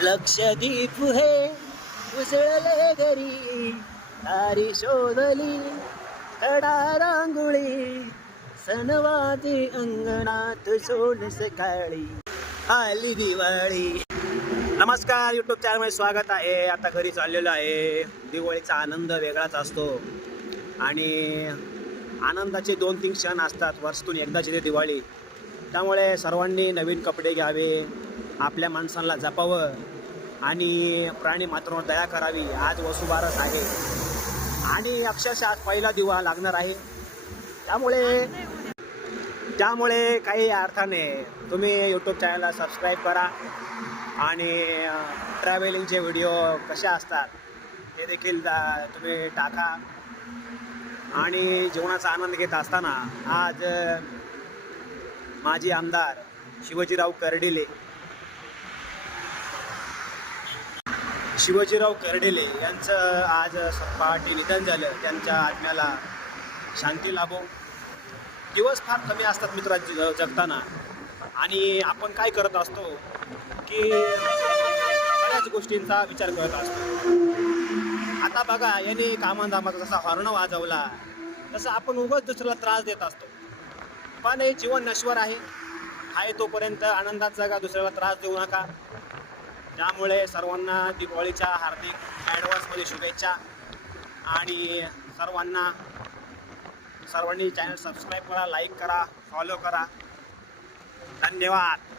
लक्षद्वीप हे उसळले घरी, तारी शोधली कडा रांगोळी, सणवाती अंगणात सोन सकाळी, आली दिवाळी. नमस्कार, यूट्यूब चॅनलमध्ये स्वागत आहे. आता घरी चाललेलो आहे. दिवाळीचा आनंद वेगळाच असतो आणि आनंदाचे 2-3 क्षण असतात वर्षातून एकदाची ते दिवाळी. त्यामुळे सर्वांनी नवीन कपडे घ्यावे, आपल्या माणसांना जपावं आणि प्राणी मात्रांवर दया करावी. आज वसुबारस आहे आणि अक्षरशः आज पहिला दिवा लागणार आहे. त्यामुळे काही अर्थाने तुम्ही यूट्यूब चॅनलला सबस्क्राईब करा आणि ट्रॅव्हलिंगचे व्हिडिओ कसे असतात ते देखील तुम्ही टाका. आणि जीवनाचा आनंद घेत असताना आज माजी आमदार शिवाजीराव कर्डिले यांचं आज पहाटे निधन झालं. त्यांच्या आत्म्याला शांती लाभो. दिवस फार कमी असतात मित्रा जगताना आणि आपण काय करत असतो की बऱ्याच गोष्टींचा विचार करत असतो. आता बघा, याने कामाधामाचा जसा हॉर्न वाजवला तसं आपण उगाच दुसऱ्याला त्रास देत असतो. पण हे जीवन नश्वर आहे तोपर्यंत आनंदात जगा, दुसऱ्याला त्रास देऊ नका. त्यामुळे सर्वांना दिवाळीच्या हार्दिक ॲडव्हान्समध्ये शुभेच्छा आणि सर्वांनी चॅनल सबस्क्राईब करा, लाईक करा, फॉलो करा. धन्यवाद.